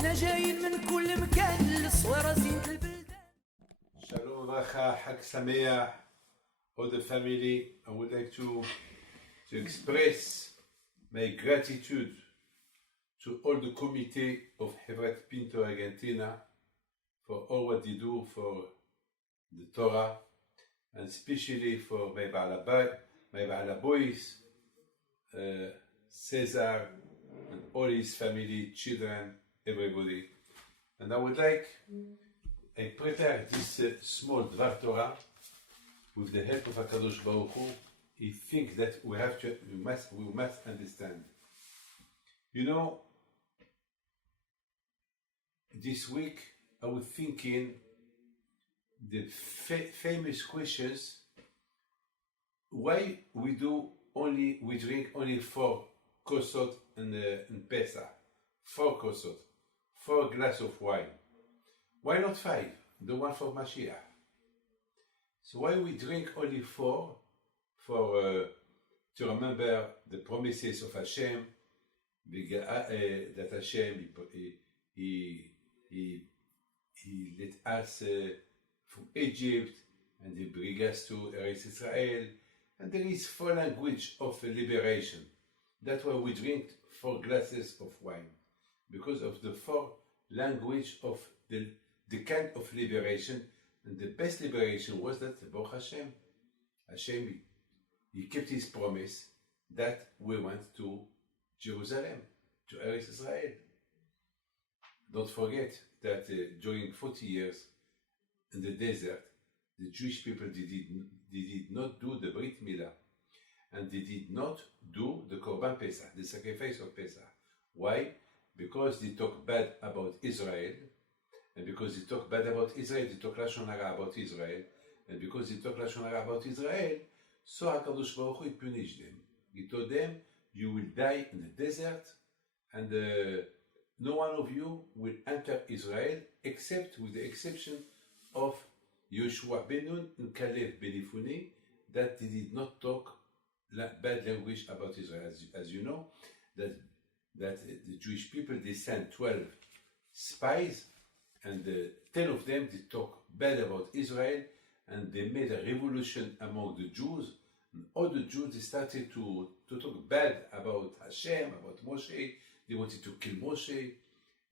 حنا جايين من كل مكان للصويرة زينة البلدان. Shalom Bracha, Hag Sameach, all the family. I would like to express my gratitude to all the committee of Hebrat Pinto Argentina for all what they do for the Torah, and especially for my Balabois, Cesar, and all his family, children, everybody. And I would like, I prepare this small Dvar Torah with the help of HaKadosh Baruch Hu. I think that we must understand. You know, this week I was thinking the famous questions: why we drink only 4 kosot in Pesach, 4 kosot, 4 glasses of wine. Why not 5? The one for Mashiach. So why we drink only 4 for to remember the promises of Hashem, that Hashem he let us from Egypt, and he bring us to Eretz Israel, and there is 4 language of liberation. That's why we drink 4 glasses of wine, because of the 4 language of the kind of liberation. And the best liberation was that Baruch Hashem, he kept his promise that we went to Jerusalem, to Eretz Israel. Don't forget that during 40 years in the desert, the Jewish people did not do the Brit Milah, and they did not do the Korban Pesach, the sacrifice of Pesach. Why? Because they talk bad about Israel, and because they talk bad about Israel, they talk Lashon Hara about Israel, and because they talk Lashon Hara about Israel, so HaKadosh Baruch Hu punished them. He told them, you will die in the desert, and no one of you will enter Israel, except with the exception of Yoshua ben Nun and Caleb ben Yefune, that they did not talk bad language about Israel. As you know, that the Jewish people, they sent 12 spies, and 10 of them, they talk bad about Israel, and they made a revolution among the Jews. And all the Jews, they started to talk bad about Hashem, about Moshe. They wanted to kill Moshe,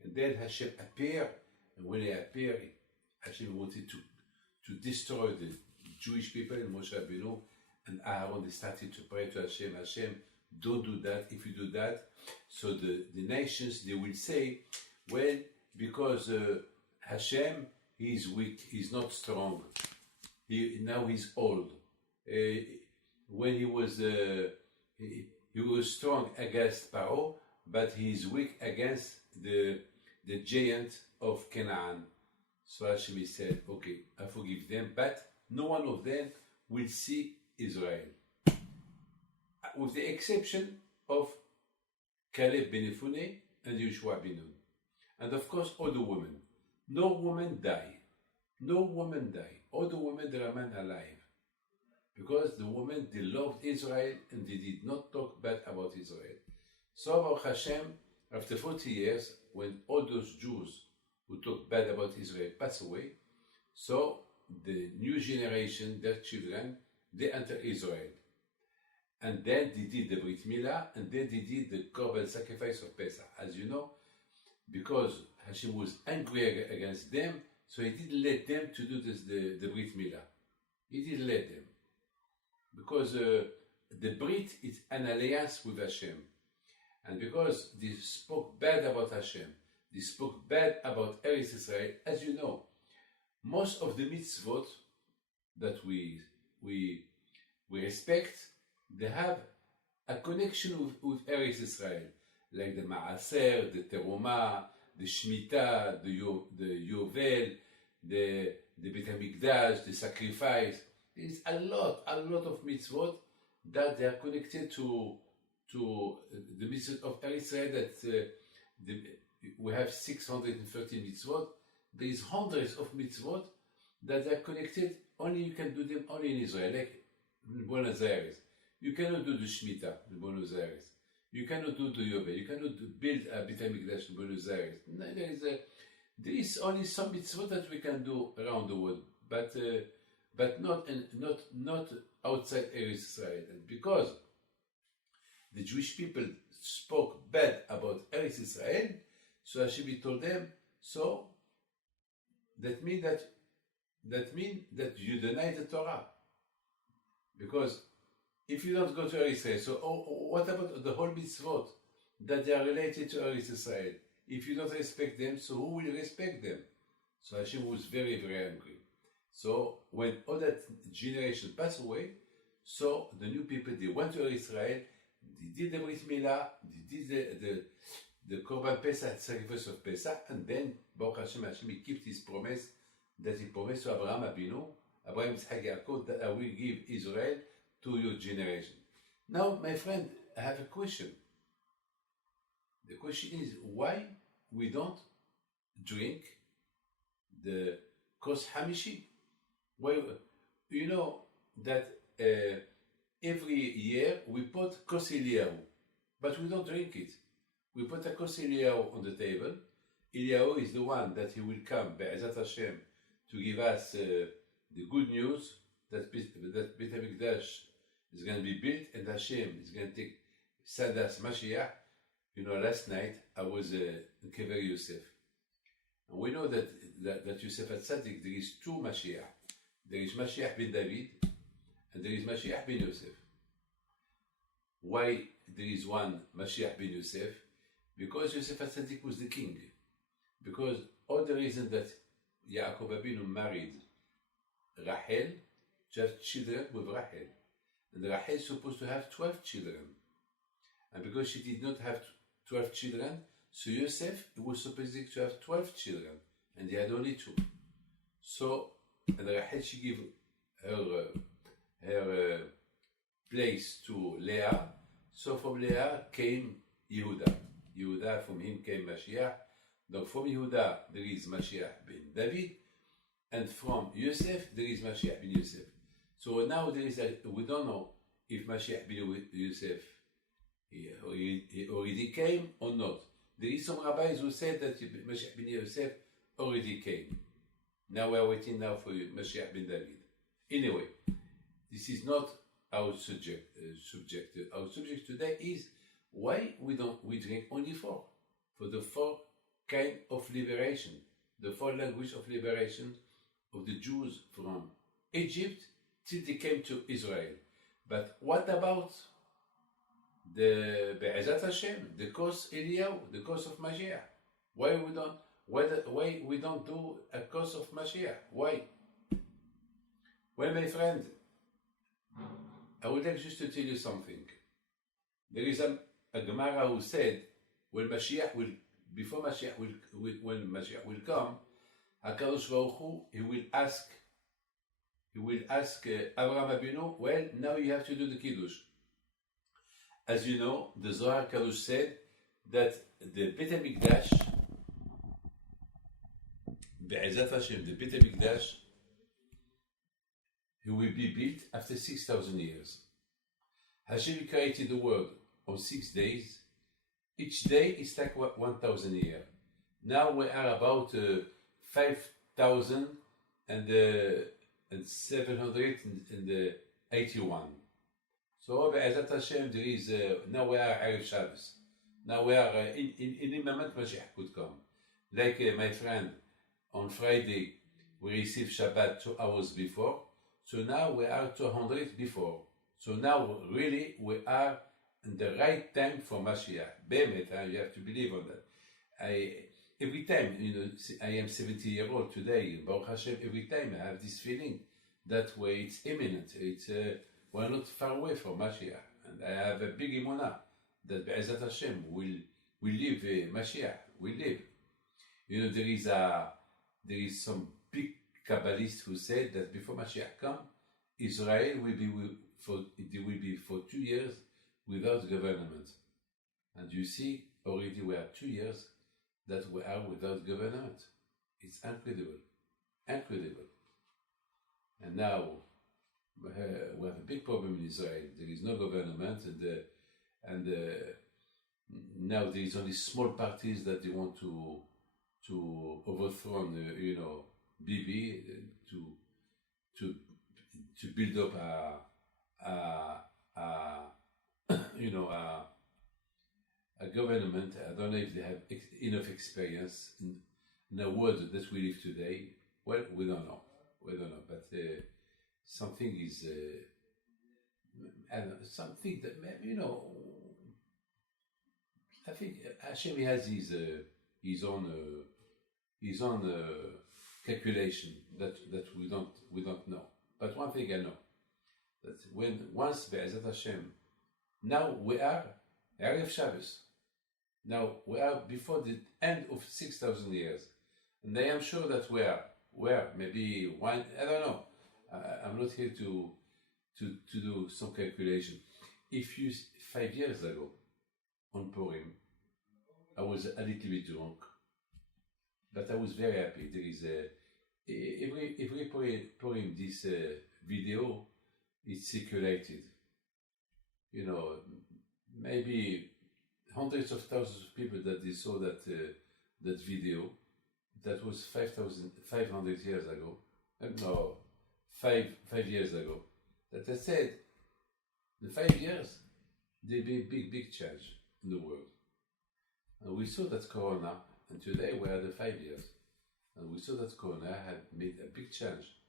and then Hashem appeared, and when he appeared, Hashem wanted to destroy the Jewish people, and Moshe Rabbeinu and Aaron, they started to pray to Hashem, Hashem, don't do that. If you do that, so the nations, they will say, well, because Hashem, he is weak, he's not strong. Now he's old. When he was strong against Paro, but he is weak against the giant of Canaan. So Hashem said, okay, I forgive them, but no one of them will see Israel, with the exception of Caleb ben Yefune and Yoshua ben Nun. And of course, all the women. No woman die. No woman die. All the women, they remain alive. Because the women, they loved Israel and they did not talk bad about Israel. So Baruch Hashem, after 40 years, when all those Jews who talk bad about Israel pass away, so the new generation, their children, they enter Israel. And then they did the Brit Milah, and then they did the Korban sacrifice of Pesach. As you know, because Hashem was angry against them, so he didn't let them to do this, the Brit Milah. He didn't let them. Because the Brit is an alliance with Hashem. And because they spoke bad about Hashem, they spoke bad about Eretz Israel, as you know, most of the mitzvot that we respect, they have a connection with Eretz Israel, like the Maaser, the Teruma, the Shemitah, the Yovel, the Beit HaMikdash, the sacrifice. There is a lot of mitzvot that they are connected to the mitzvot of Eretz Israel. That we have 630 mitzvot. There is hundreds of mitzvot that are connected. Only you can do them only in Israel, like in Buenos Aires. You cannot do the Shemitah in Buenos Aires. You cannot do to Yobe. You cannot build a Beit HaMikdash in Buenos Aires. No, there is only some mitzvot that we can do around the world, but not outside Eretz Israel. And because the Jewish people spoke bad about Eretz Israel, so Hashem told them, so that means that you deny the Torah. Because if you don't go to Eretz Israel, so what about the whole mitzvot that they are related to Eretz Israel? If you don't respect them, so who will respect them? So Hashem was very, very angry. So when all that generation passed away, so the new people, they went to Israel, they did the Brit Milah, they did the Korban Pesach, sacrifice of Pesach, and then Baruch Hashem, he kept his promise that he promised to Abraham Abinu, Abraham Yitzhak Yaakov, that I will give Israel to your generation. Now, my friend, I have a question. The question is why we don't drink the Kos Hamishi? Well, you know that every year we put Kos Eliyahu, but we don't drink it. We put a Kos Eliyahu on the table. Eliyahu is the one that he will come, Be'ezat Hashem, to give us the good news that Beit HaMikdash is going to be built and Hashem is going to send us Mashiach. You know, last night I was in Kever Yosef. And we know that Yosef HaTzadik, there is two Mashiach. There is Mashiach ben David and there is Mashiach ben Yosef. Why there is one Mashiach ben Yosef? Because Yosef HaTzadik was the king. Because all the reason that Yaakov Abinu married Rachel, to have children with Rachel. And Rachel is supposed to have 12 children. And because she did not have 12 children, so Yosef was supposed to have 12 children. And he had only 2. So, and Rachel, she gave her place to Leah. So from Leah came Yehuda. Yehuda, from him came Mashiach. So from Yehuda there is Mashiach ben David. And from Yosef there is Mashiach ben Yosef. So now we don't know if Mashiach ben Yosef he already came or not. There is some rabbis who said that Mashiach ben Yosef already came. Now we are waiting now for Mashiach ben David. Anyway, this is not our subject. Our subject today is why we drink only 4 for the 4 kind of liberation, the 4 language of liberation of the Jews from Egypt till they came to Israel. But what about the Be'ezat Hashem, the Kos Eliyahu, the Kos of Mashiach? Why we don't do a Kos of Mashiach? Why? Well, my friend, I would like just to tell you something. There is a Gemara who said when Mashiach will come, HaKadosh Baruch Hu, he will ask Abraham Abinu, well, now you have to do the Kiddush. As you know, the Zohar Kadosh said that the Beit HaMikdash, Be'ezat Hashem, the Beit HaMikdash, it will be built after 6,000 years. Hashem created the world on 6 days. Each day is like 1,000 years. Now we are about 5,781. So Be'ezat Hashem, there is now we are Erev Shabbos. Now we are in the moment Mashiach could come. Like my friend, on Friday we received Shabbat 2 hours before. So now we are 200 before. So now really we are in the right time for Mashiach. Be'emet, you have to believe on that. Every time, I am 70 years old today, Baruch Hashem, every time I have this feeling that way it's imminent. We're not far away from Mashiach. And I have a big emunah that Be'ezat Hashem will live, Mashiach will live. There is some big Kabbalists who said that before Mashiach come, Israel will be for 2 years without government. And you see, already we are 2 years that we are without government. It's incredible. Incredible. And now we have a big problem in Israel. There is no government, and now there is only small parties that they want to overthrow, Bibi, to build up a government. I don't know if they have enough experience in the world that we live today. Well, we don't know. But something is, something that, I think Hashem has his own calculation that we don't know. But one thing I know, that once Be'ezat Hashem, now we are Erev Shabbos. Now we are before the end of 6,000 years, and I am sure that we are maybe one. I don't know. I'm not here to do some calculation. If you 5 years ago on Purim, I was a little bit drunk, but I was very happy. There is every Purim this video is circulated. Maybe hundreds of thousands of people that they saw that video. That was 500 years ago. No, 5 years ago. That I said, the 5 years, there'll be a big change in the world. And we saw that Corona, and today we are the 5 years. And we saw that Corona had made a big change.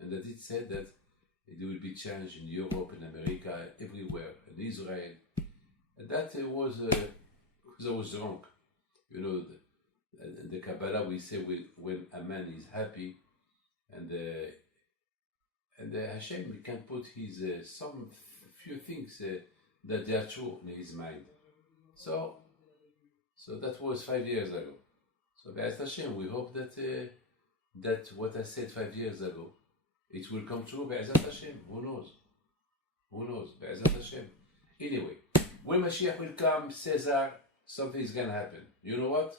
And that it said that there will be change in Europe, in America, everywhere, in Israel. And that was because I was drunk. The Kabbalah, we say when a man is happy, and Hashem can put his some few things that they are true in his mind. So that was 5 years ago. So Be'ez Hashem, we hope that what I said 5 years ago, it will come true. Be'ez Hashem, who knows? Be'ez Hashem. Anyway, when Mashiach will come, Caesar, something is gonna happen. You know what?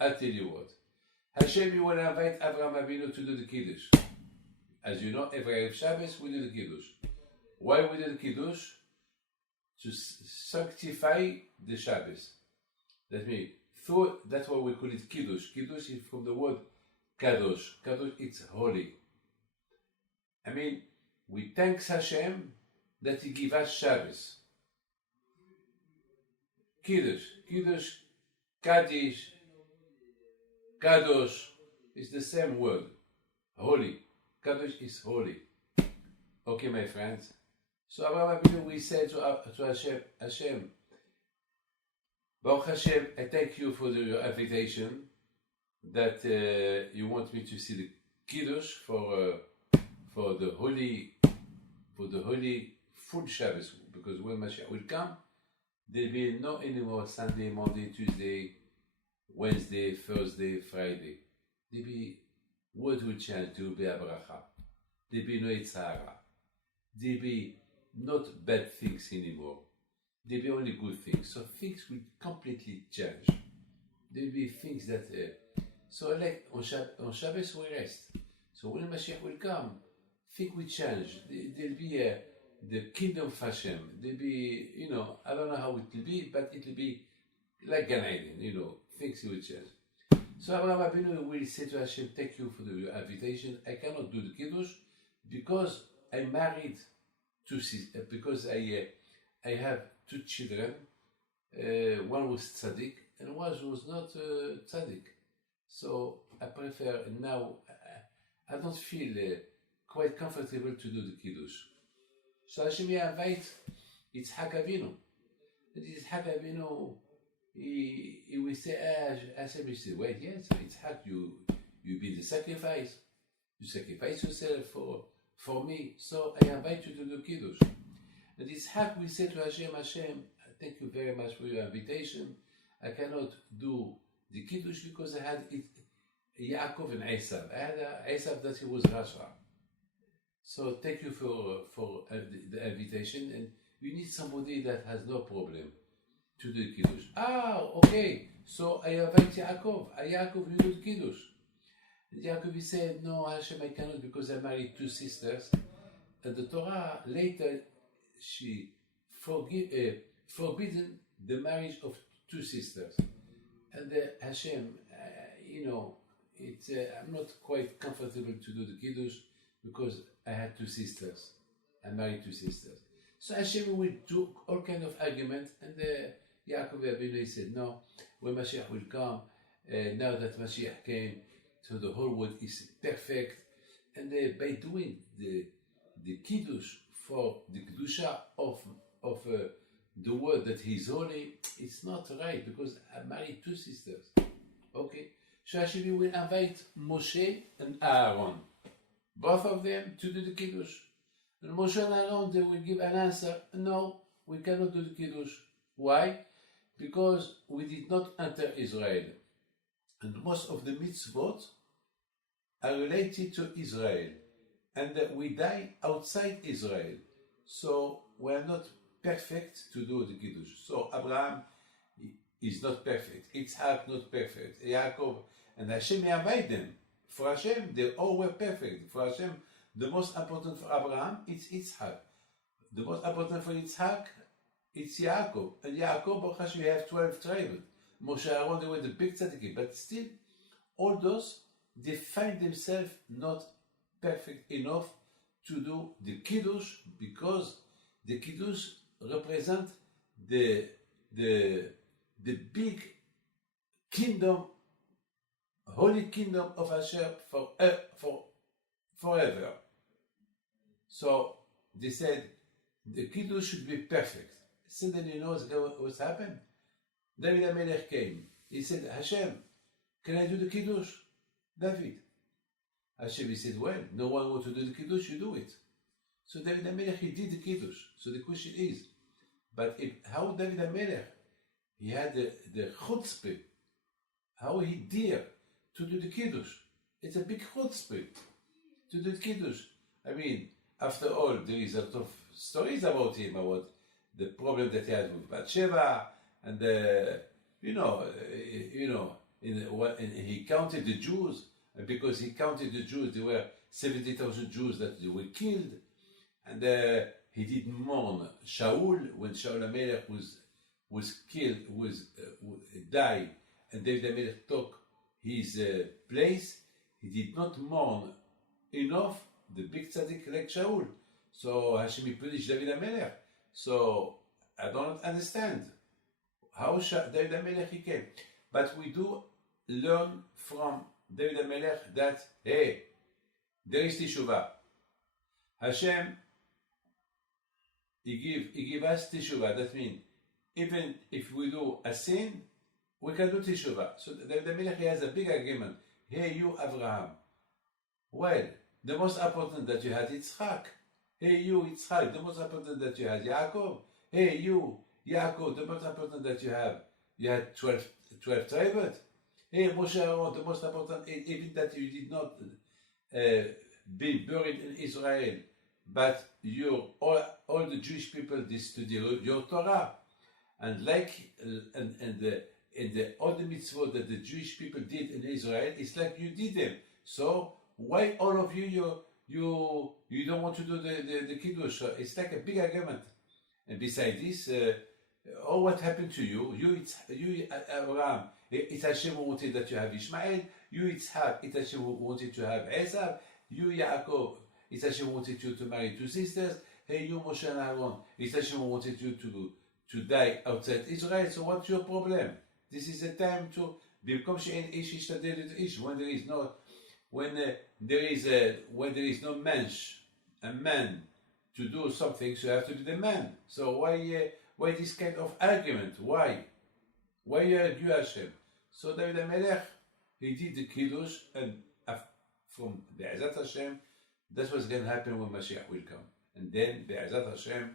I'll tell you what. Hashem, you will invite Avraham Avinu to do the Kiddush. As you know, every Erev Shabbos we do the Kiddush. Why we do the Kiddush? To sanctify the Shabbos. That's why we call it Kiddush. Kiddush is from the word Kadosh. Kadosh, it's holy. We thank Hashem that He gave us Shabbos. Kiddush, Kaddish, Kadosh is the same word. Holy. Kadosh is holy. Okay, my friends. So Abraham Avinu, we say to Hashem, Baruch Hashem, I thank you for your invitation that you want me to see the Kiddush for the holy full Shabbos, because when Mashiach will come, there will be no anymore Sunday, Monday, Tuesday, Wednesday, Thursday, Friday. There will be what will change. There will be a bracha. There will be no Yitzhara. There will be not bad things anymore. There will be only good things. So things will completely change. There will be things that so like on Shabbos we rest. So when Mashiach will come, things will change. There will be the kingdom of Hashem. There will be, I don't know how it will be, but it will be like Gan Eden, things will change. So Abraham Avinu will say to Hashem, thank you for the invitation. I cannot do the Kiddush because I married because I have two children. One was tzaddik and one was not tzaddik. So I prefer now. I don't feel quite comfortable to do the Kiddush. So Hashem invite Yitzhak Avinu. And Yitzhak Avinu, he will say, Hashem will say, wait, yes, Yitzhak, you be the sacrifice. You sacrifice yourself for me. So I invite you to do Kiddush. And Yitzhak will say to Hashem, thank you very much for your invitation. I cannot do the Kiddush because I had Yaakov and Esav. I had Esav that he was Rasha. So thank you for the invitation, and you need somebody that has no problem to do the Kiddush. Okay. So I invite Yaakov. Yaakov, you do the Kiddush. And Yaakov, he said, no, Hashem, I cannot because I married two sisters. And the Torah later, she forbidden the marriage of two sisters. And Hashem, I'm not quite comfortable to do the kiddush because I had two sisters. I married two sisters. So Hashem will do all kind of argument, and Yaakov Avinu said, no, when Mashiach will come, now that Mashiach came, so the whole world is perfect, and by doing the kiddush for the kedusha of the word that he is holy, it's not right because I married two sisters. Okay, so Hashem will invite Moshe and Aaron, both of them, to do the kiddush. And Moshe and Aaron, they will give an answer, no, we cannot do the kiddush. Why? Because we did not enter Israel. And most of the mitzvot are related to Israel. And we die outside Israel. So we are not perfect to do the kiddush. So Abraham is not perfect. Yitzhak not perfect. Yaakov and Hashem made them. For Hashem, they all were perfect. For Hashem, the most important for Abraham, it's Yitzhak. The most important for Yitzhak, it's Yaakov. And Yaakov, Baruch Hashem, you have 12 tribes. Moshe Aaron, they were the big tzaddikim. But still, all those, they find themselves not perfect enough to do the kiddush, because the kiddush represent the big kingdom, holy kingdom of Hashem for forever. So they said the kiddush should be perfect. Suddenly, you know what's happened? David HaMelech came. He said, Hashem, can I do the kiddush? David. Hashem, he said, well, no one wants to do the kiddush, you do it. So David HaMelech, he did the kiddush. So the question is, but how David HaMelech, he had the chutzpah, how he dare to do the kiddush? It's a big chutzpah to do the kiddush. I mean, after all, there is a lot of stories about him, about the problem that he had with Bathsheba, and he counted the Jews, and because he counted the Jews, there were 70,000 Jews that were killed, and he did mourn Shaul when Shaul HaMelech was killed, died, and David HaMelech took his place. He did not mourn enough the big tzaddik like Shaul. So Hashem punished David HaMelech. So I don't understand how David HaMelech he came. But we do learn from David HaMelech that, hey, there is teshuvah. Hashem, he give us teshuvah. That means even if we do a sin, we can do teshuvah. So David HaMelech, he has a big argument. Hey, you Abraham. Well, the most important that you had Yitzchak. Hey, you Yitzchak. The most important that you had Yaakov. Hey, you Yaakov. The most important that you had 12 tribes. Hey, Moshe Aaron. The most important, even that you did not be buried in Israel, but all the Jewish people did study your Torah, and all the mitzvot that the Jewish people did in Israel, it's like you did them. So why all of you don't want to do the kiddush? So it's like a big argument. And besides this, what happened to you? You Abraham, it's Hashem who wanted that you have Ishmael. You Yitzhak, it's Hashem who wanted to have Esav. You Yaakov, it's Hashem who wanted you to marry two sisters. Hey, you Moshe and Aaron, it's Hashem who wanted you to die outside Israel. So what's your problem? This is a time to become she'en ish ishtadel ish. When there is no, when there is no mensch, a man to do something, so you have to be the man. So why this kind of argument? Why you argue Hashem? So David HaMelech, he did the kiddush, and from Be'ezat Hashem, that's what's going to happen when Mashiach will come. And then Be'ezat Hashem,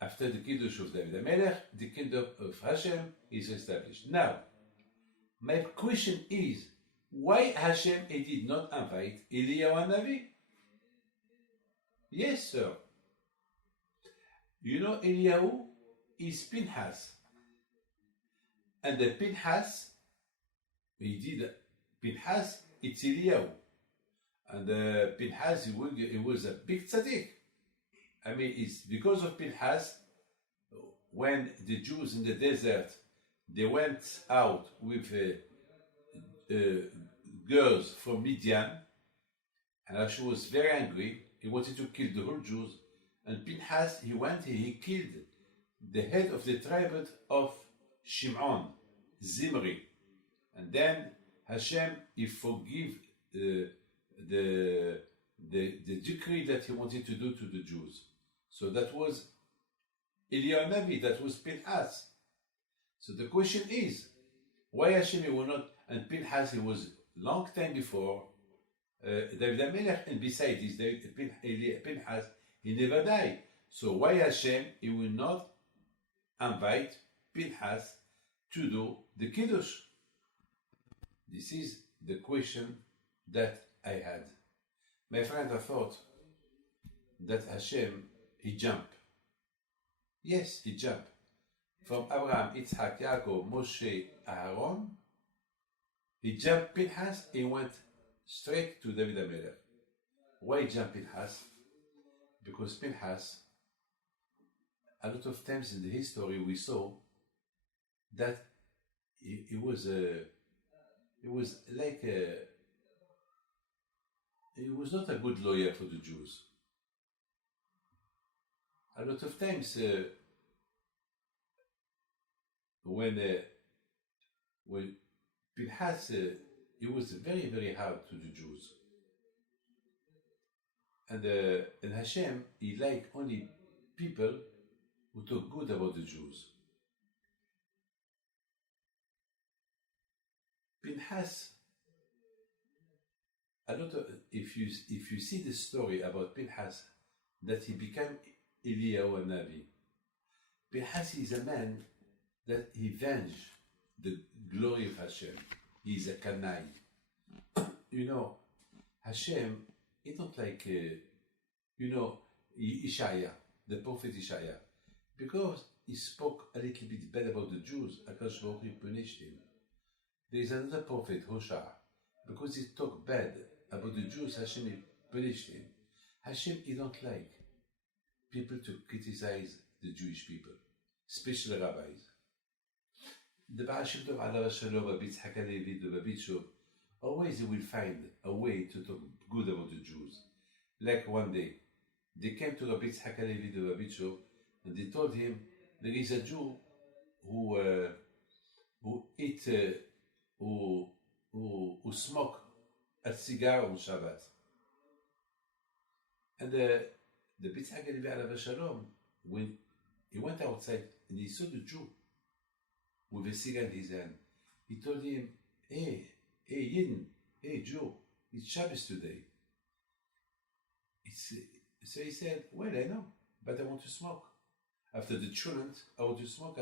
after the kiddush of David HaMelech, the kingdom of Hashem is established. Now, my question is, why Hashem he did not invite Eliyahu Navi? Yes, sir. You know, Eliyahu is Pinchas. And the Pinchas, Pinchas, it's Eliyahu. And Pinchas, he was a big tzaddik. I mean, it's because of Pinchas, when the Jews in the desert, they went out with girls from Midian, and Hashem was very angry. He wanted to kill the whole Jews. And Pinchas, he killed the head of the tribe of Shimon, Zimri. And then Hashem, he forgave the decree that he wanted to do to the Jews. So that was Eliyahu Navi, that was Pinchas. So the question is, why Hashem he will not, and Pinchas, he was long time before David HaMelech, and besides this, Pinchas, he never died. So why Hashem he will not invite Pinchas to do the Kiddush? This is the question that I had. My friend, I thought that Hashem, he jumped. Yes, he jumped. From Abraham, Yitzhak, Yaakov, Moshe, Aaron, he jumped Pinchas, he went straight to David HaMelech. Why jump Pinchas? Because Pinchas, a lot of times in the history we saw that he was not a good lawyer for the Jews. A lot of times when Pinchas, it was very, very hard to the Jews. And Hashem, he liked only people who talk good about the Jews. Pinchas, if you see the story about Pinchas, that he became Eliyahu Navi, Pinchas is a man that he avenged the glory of Hashem. He is a canaille. Hashem, he don't like, Ishaya, the prophet Ishaya, because he spoke a little bit bad about the Jews, HaKadosh Baruch Hu punished him. There is another prophet, Hosea, because he talked bad about the Jews, Hashem punished him. Hashem, he don't like people to criticize the Jewish people, especially rabbis. The Baal Shem Tov, Alav Shalom, Yitzhak HaLevi, the Babitshov, always he will find a way to talk good about the Jews. Like one day, they came to Rabbi Yitzhak HaLevi, the Babitshov, and they told him there is a Jew who smoke a cigar on Shabbat. And the Yitzhak HaLevi, Alav Shalom, when he went outside and he saw the Jew with a cigar in his hand, he told him, hey Yidden, hey Jew, it's Shabbos today. So he said, well, I know, but I want to smoke. After the chulent, I want to smoke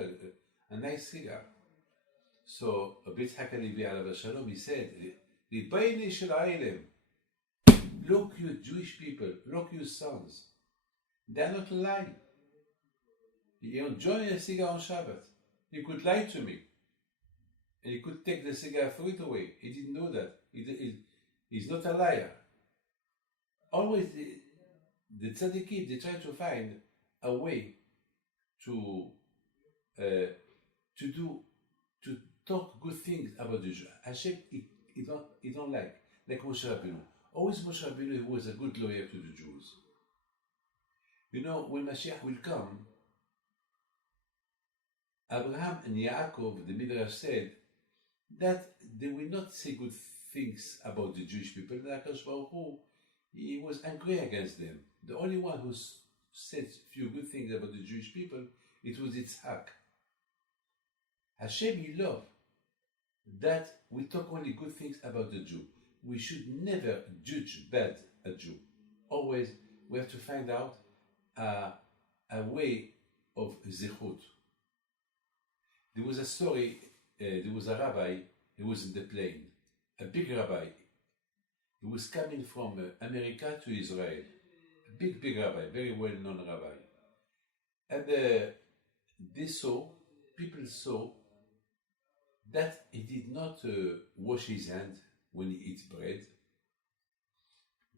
a nice cigar. So Yitzhak HaLevi Alav Shalom, he said, Ribono shel Olam, look, you Jewish people, look, you sons, they are not lying. He enjoyed a cigar on Shabbat. He could lie to me. And he could take the cigar, throw it away. He didn't know that. He's not a liar. Always the tzaddikim, they try to find a way to talk good things about the Jews. Hashem, he don't like Moshe Rabbeinu. Always Moshe Rabbeinu was a good lawyer to the Jews. When Mashiach will come, Abraham and Yaakov, the Midrash said, that they will not say good things about the Jewish people. HaKadosh Baruch Hu, he was angry against them. The only one who said few good things about the Jewish people, it was Yitzhak. Hashem, he loved that we talk only good things about the Jew. We should never judge bad a Jew. Always, we have to find out a way of zechut. There was a story, there was a rabbi, he was in the plane, a big rabbi. He was coming from America to Israel. A big rabbi, very well-known rabbi. And people saw that he did not wash his hand when he eats bread.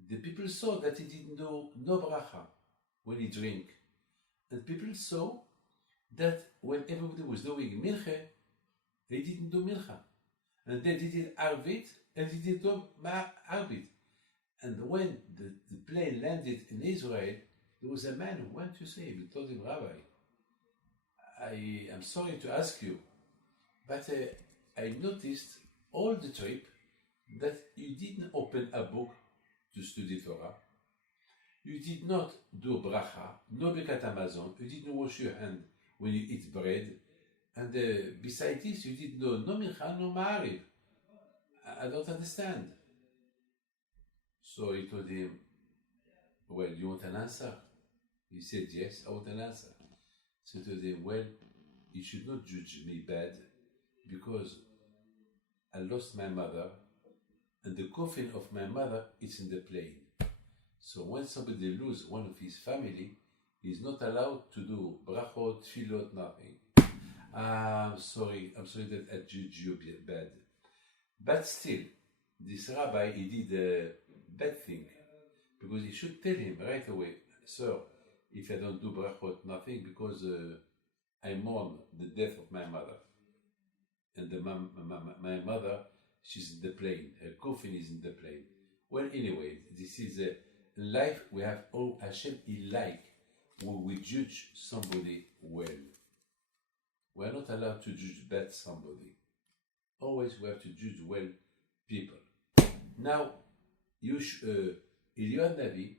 The people saw that he didn't do no bracha when he drink. And people saw that when everybody was doing Milche, they didn't do Milcha. And they did it Arvit, and they did do Arvit. And when the plane landed in Israel, there was a man who went to see him. He told him, Rabbi, I am sorry to ask you, but I noticed all the trip that you didn't open a book to study Torah. You did not do bracha, no Birkat Hamazon. You didn't wash your hand when you eat bread. And besides this, you didn't know no Mincha, no Ma'ariv. I don't understand. So he told him, well, you want an answer? He said, yes, I want an answer. So he told him, well, you should not judge me bad because I lost my mother and the coffin of my mother is in the plane. So when somebody loses one of his family, he's not allowed to do brachot, tfilot, nothing. I'm sorry that I judge you bad. But still, this rabbi, he did a bad thing. Because he should tell him right away, sir, if I don't do brachot, nothing, because I mourn the death of my mother. And my mother, she's in the plane. Her coffin is in the plane. Well, anyway, this is life. We have, oh, Hashem, he like when we judge somebody well. We are not allowed to judge bad somebody. Always we have to judge well people. Now, Eliyahu Navi,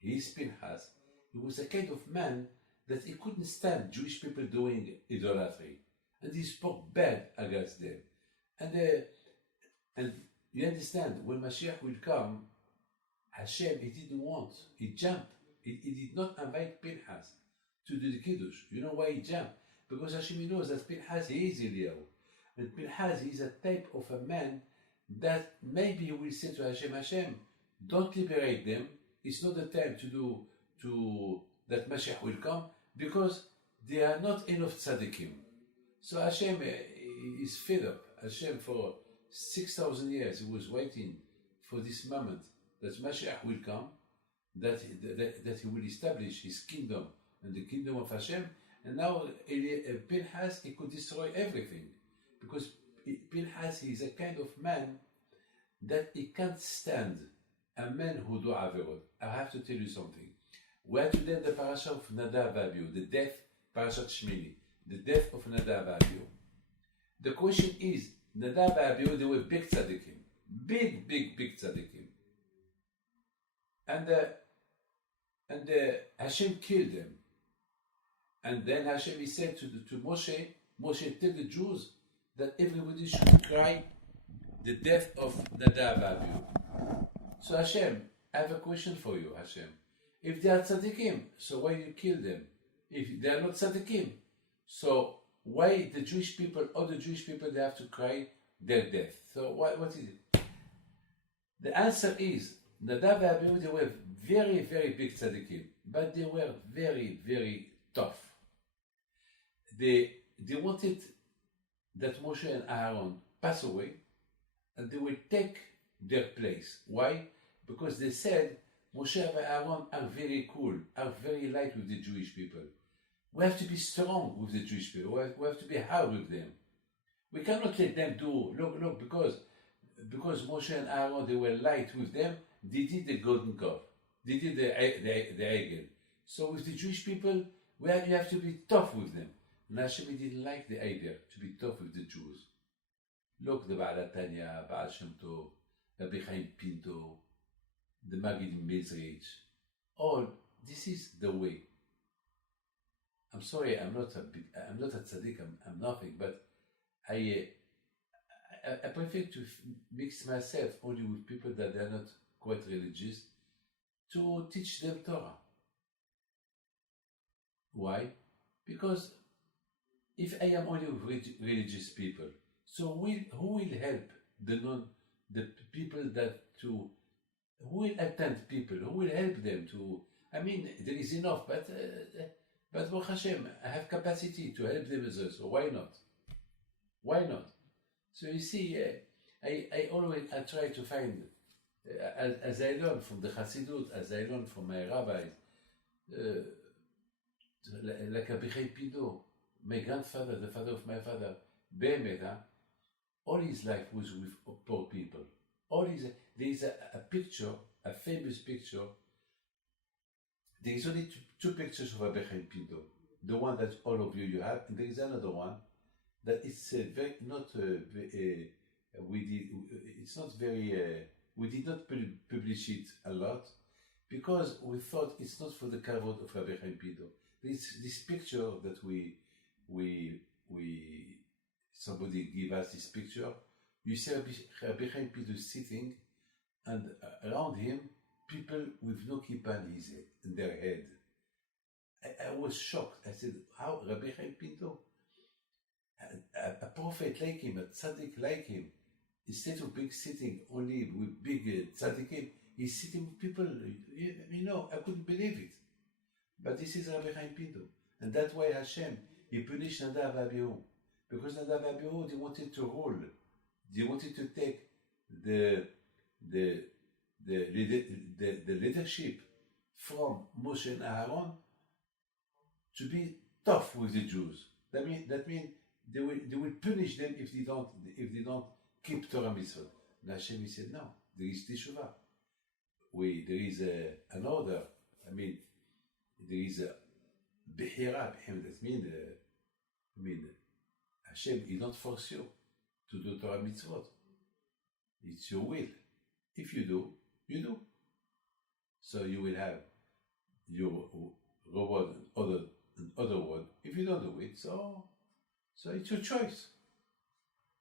his Pinchas, he was a kind of man that he couldn't stand Jewish people doing idolatry. And he spoke bad against them. And you understand, when Mashiach will come, Hashem, he didn't want, he jumped. He did not invite Pinchas to do the Kiddush. You know why he jumped? Because Hashem knows that Pinchas, he is Eliyahu. And Pinchas is a type of a man that maybe he will say to Hashem, Hashem, don't liberate them. It's not the time that Mashiach will come because they are not enough tzaddikim. So Hashem is fed up. Hashem for 6,000 years he was waiting for this moment that Mashiach will come, that he will establish his kingdom and the kingdom of Hashem. And now Pinchas, he could destroy everything because Pinchas is a kind of man that he can't stand a man who do averot. I have to tell you something. We are today in the parasha of Nadav Abihu, the death, parashat Shmini, the death of Nadav Abihu. The question is, Nadav Abihu, they were big tzaddikim, big tzaddikim. And Hashem killed them. And then Hashem, he said to Moshe, tell the Jews that everybody should cry the death of Nadav Abihu. So Hashem, I have a question for you, Hashem. If they are tzaddikim, so why you kill them? If they are not tzaddikim, so why the Jewish people, all the Jewish people, they have to cry their death? So what is it? The answer is, Nadav and Abihu, they were very big tzaddikim, but they were very tough. They wanted that Moshe and Aaron pass away, and they will take their place. Why? Because they said, Moshe and Aaron are very cool, are very light with the Jewish people. We have to be strong with the Jewish people. We have to be hard with them. We cannot let them do, look, because Moshe and Aaron, they were light with them, they did the golden calf. They did the Egel. So with the Jewish people, you have to be tough with them. And Hashem didn't like the idea to be tough with the Jews. Look, the Baal Tanya, Baal Shem Tov, Rabbi Chaim Pinto, the Maggid Mezrich, all this is the way. I'm sorry, I'm not a tzaddik, I'm nothing, but I prefer to mix myself only with people that are not quite religious to teach them Torah. Why? Because if I am only with religious people, so who will help the people who will attend people, who will help them to, I mean, there is enough, but Baruch Hashem, I have capacity to help them as well, so why not? Why not? So you see, I always try to find, as I learn from the Chassidut, as I learn from my rabbis, like Rabbi Chaim Pinto, my grandfather, the father of my father, Behemeta, all his life was with poor people. There is a picture, a famous picture. There is only two pictures of Rabbi Chaim Pinto. The one that all of you have, and there is another one that it's very not it's not very we did not publish it a lot because we thought it's not for the kavod of Rabbi Chaim Pinto. This picture that we somebody give us this picture. You see Rabbi Chaim Pinto sitting, and around him people with no kippah in their head. I was shocked. I said, how Rabbi Chaim Pinto, a prophet like him, a tzaddik like him, instead of being sitting only with big tzaddikim, he's sitting with people, I couldn't believe it. But this is Rabbi Chaim Pinto. And that's why Hashem, he punished Nadav Abihu. Because Nadav Abihu, they wanted to rule. They wanted to take the leadership from Moshe and Aaron to be tough with the Jews. That means they will punish them if they don't keep Torah mitzvot. And Hashem said no. There is teshuvah. There is an order. There is a behira. That means Hashem, he don't force you to do Torah mitzvot. It's your will. If you do, you do. So you will have your reward and other word. If you don't do it, so it's your choice.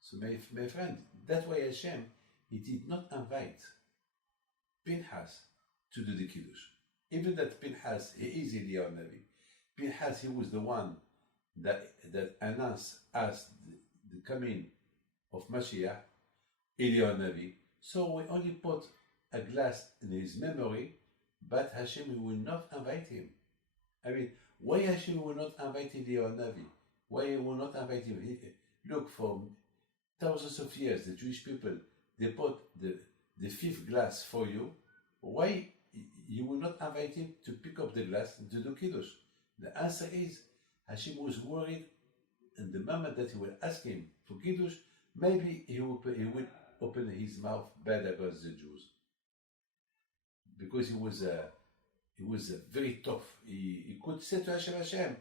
So my friend, that's why Hashem, he did not invite Pinchas to do the Kiddush. Even that Pinchas, he is Eliyahu Navi. Pinchas, he was the one that announced us the coming of Mashiach, Eliyahu Navi. So we only put a glass in his memory, but Hashem will not invite him. Why Hashem will not invite Eliyahu Navi? Why he will not invite him? Look, for thousands of years, the Jewish people, they put the fifth glass for you. Why you will not invite him to pick up the glass and to do Kiddush? The answer is, Hashem was worried, and the moment that he will ask him for Kiddush, maybe he will open his mouth bad against the Jews. Because he was very tough. He could say to Hashem,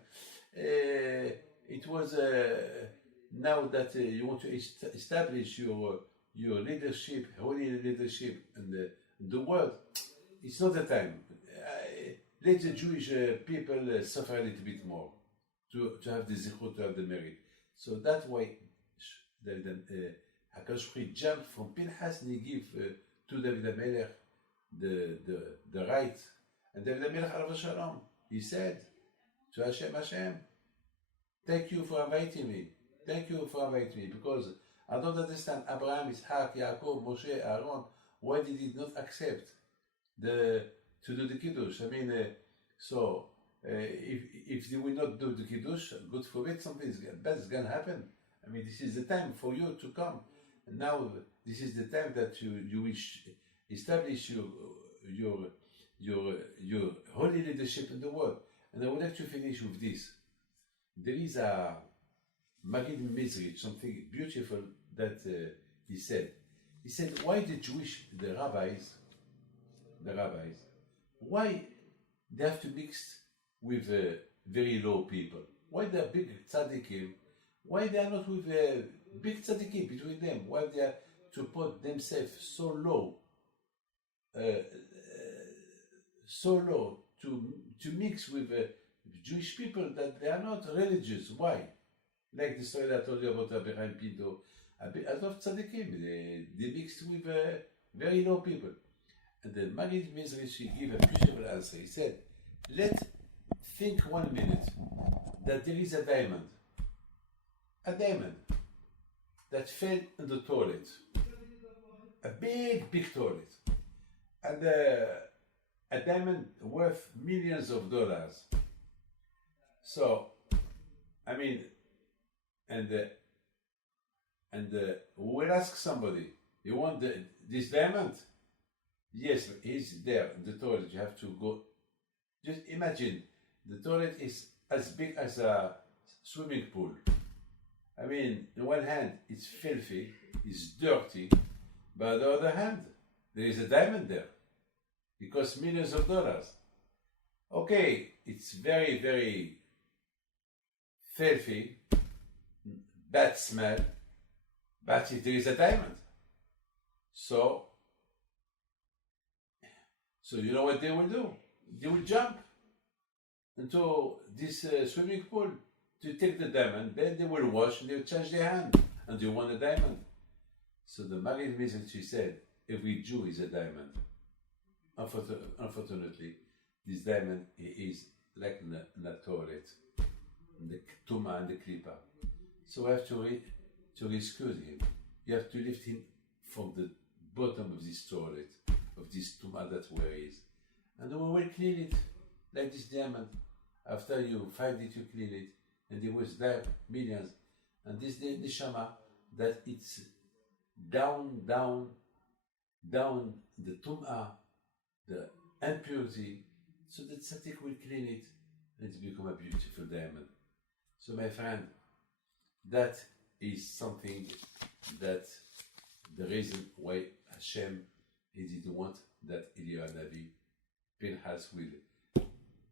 it was now that you want to establish your leadership, holy leadership in the world, it's not the time. Let the Jewish people suffer a little bit more to have the zichut, to have the merit. So that's why HaKadosh Baruch Hu jumped from Pinchas and he gave to David HaMelech the right. And David HaMelech alav shalom, he said to Hashem, thank you for inviting me. Thank you for inviting me, because I don't understand Abraham, Isaac, Yaakov, Moshe, Aaron, why they did not accept to do the Kiddush. If they will not do the Kiddush, God forbid, something bad is going to happen. This is the time for you to come. And now, this is the time that you will establish your holy leadership in the world. And I would like to finish with this. There is a Magid Mizrich, something beautiful that he said. He said, why the rabbis, why they have to mix with very low people? Why they are big tzaddikim? Why they are not with big tzaddikim between them? Why they are to put themselves so low to mix with Jewish people that they are not religious? Why? Like the story that I told you about Rabbi Chaim Pinto. A lot of tzaddikim, they mixed with very low people. And the Magid Mizrich gave a beautiful answer. He said, think 1 minute that there is a diamond that fell in the toilet, a big toilet, and a diamond worth millions of dollars. So, we'll ask somebody, you want this diamond? Yes, it's there in the toilet. You have to go. Just imagine, the toilet is as big as a swimming pool. I mean, on one hand, it's filthy, it's dirty, but on the other hand, there is a diamond there. It costs millions of dollars. Okay, it's very, very filthy, bad smell, but there is a diamond. So you know what they will do? They will jump into this swimming pool to take the diamond, then they will wash and they will change their hand and they want a diamond. So the Maggid Message, she said, every Jew is a diamond. Unfortunately, this diamond is like in a toilet, the Tuma and the Klippa. So we have to rescue him. You have to lift him from the bottom of this toilet, of this Tuma that where he is. And we will clean it like this diamond. After you find it, you clean it. And there was there millions. And this neshama that it's down the tum'ah, the impurity, so that tzaddik will clean it and it become a beautiful diamond. So my friend, that is something that the reason why Hashem he didn't want that Eliyahu Navi Pinchas will.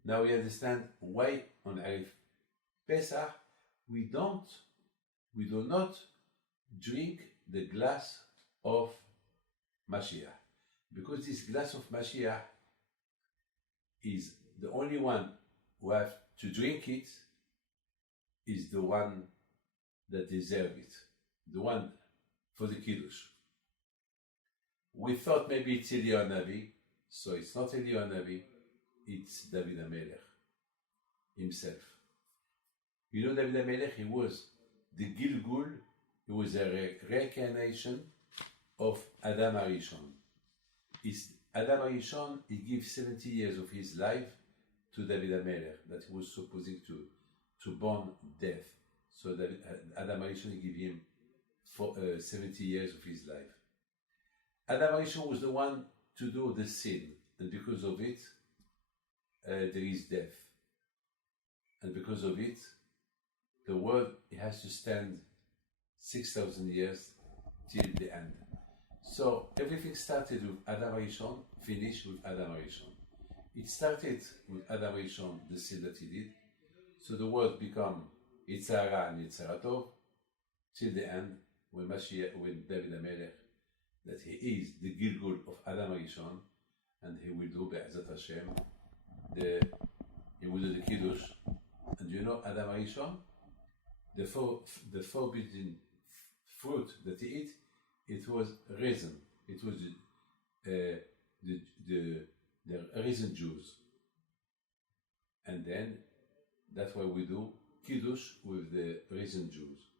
Now we understand why on Arif Pesach we do not drink the glass of Mashiach, because this glass of Mashiach is the only one who have to drink it is the one that deserve it, the one for the Kiddush. We thought maybe it's Eliyahu Navi, so it's not Eliyahu Navi, it's David HaMelech himself. You know David HaMelech, he was the Gilgul, he was a reincarnation of Adam HaRishon. Adam HaRishon, he gave 70 years of his life to David HaMelech, that he was supposing to born death. So Adam HaRishon, he gave him 70 years of his life. Adam HaRishon was the one to do the sin, and because of it, there is death. And because of it, the world has to stand 6,000 years till the end. So everything started with Adam HaRishon, finished with Adam HaRishon. It started with Adam HaRishon, the sin that he did. So the world become Yitzhak Hara and Yitzhak Tov till the end, when Mashiach, when David HaMelech, that he is the Gilgul of Adam HaRishon, and he will do Be'ezat Hashem, he will do the Kiddush. And you know Adam HaRishon, the forbidden fruit that he ate, it was raisin. It was the raisin juice. And then that's why we do Kiddush with the raisin juice,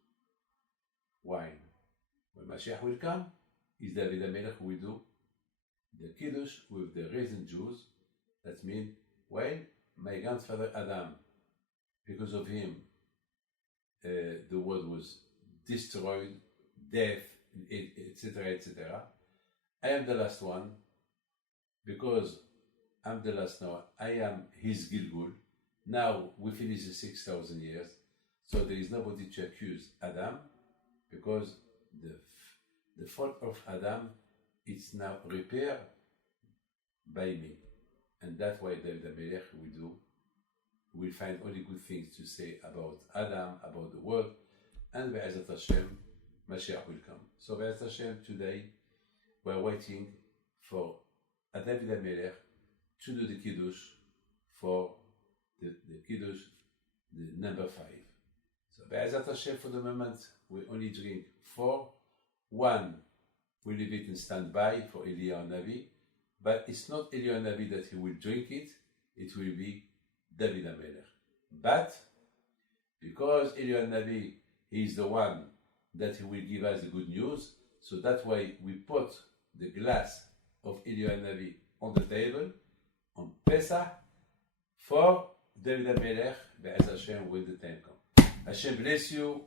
wine. When Mashiach will come, is David HaMelech who will do the Kiddush with the raisin juice. That means, well, my grandfather Adam, because of him, the world was destroyed, death, etc., etc. I am the last one, because I'm the last now. I am his Gilgul. Now we finish the 6,000 years, so there is nobody to accuse Adam, because the fault of Adam is now repaired by me, and that's why David HaMelech will do. We'll find only good things to say about Adam, about the world, and Be'ezat Hashem, Mashiach will come. So Be'ezat Hashem, today we're waiting for David HaMelech to do the Kiddush for the Kiddush, the number 5. So Be'ezat Hashem, for the moment, we only drink 4. 1, we leave it in standby for Eliyahu Navi, but it's not Eliyahu Navi that he will drink it, it will be David HaMelech. But because Eliyahu Navi is the one that he will give us the good news, so that's why we put the glass of Eliyahu Navi on the table on Pesach for David HaMelech, Be'ez Hashem, when the time comes. Hashem bless you.